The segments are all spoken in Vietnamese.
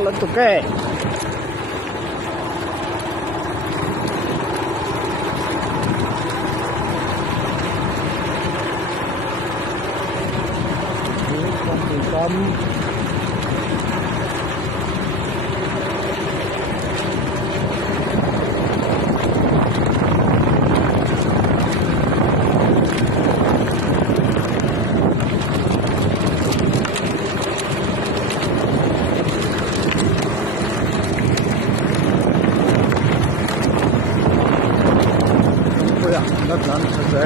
lần tục kê con thủy tâm đất lắm dễ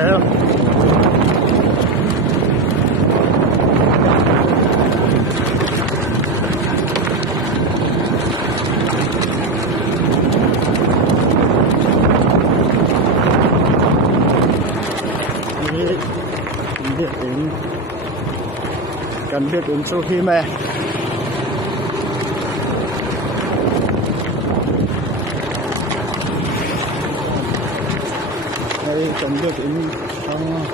cần biết đến số khi mẹ đây cần biết đến trong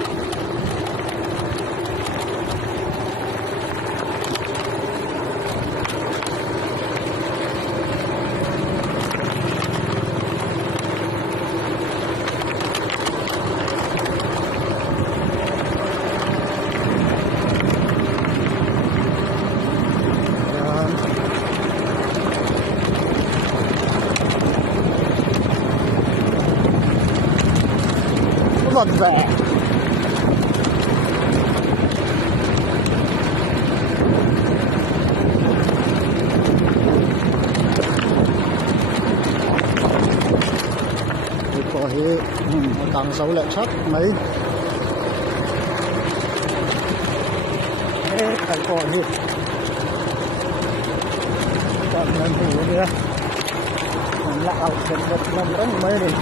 vật rẻ có hệ càng xấu lệ sắc mấy phải có hệ còn lần thủ nữa lạo vật làm rất mấy đi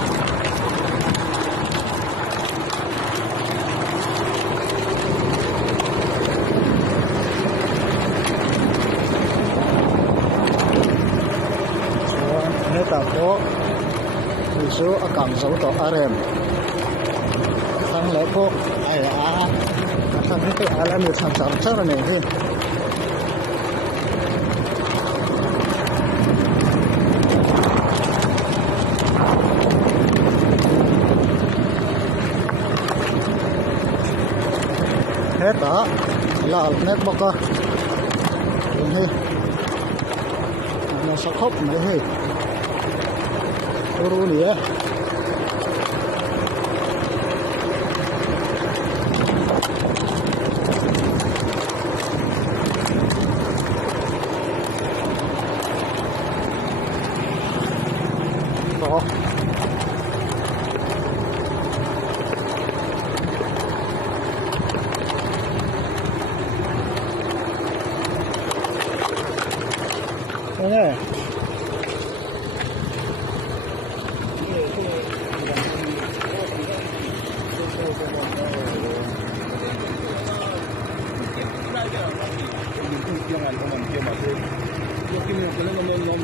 tạo có một số cảm xấu tỏ RM thằng lẽ có ai thằng cái ai là một thằng sản xuất là này thế hết đó là nét bọc cơ đây nó sắp khóc này hết Uru ni ya. Đó. Đây này.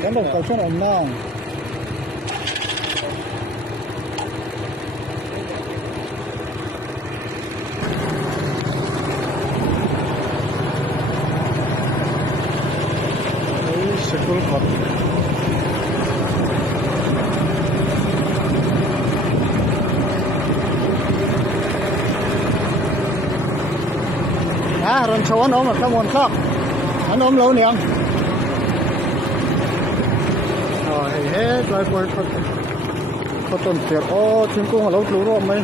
Cái đồng cầu xuất ẩm nào đấy sẽ có thật rồi số anh ôm một cái môn khác anh ôm lâu niệm rồi hết lại có tuần tiệc ô chuyên cung ở lâu lú rồi mấy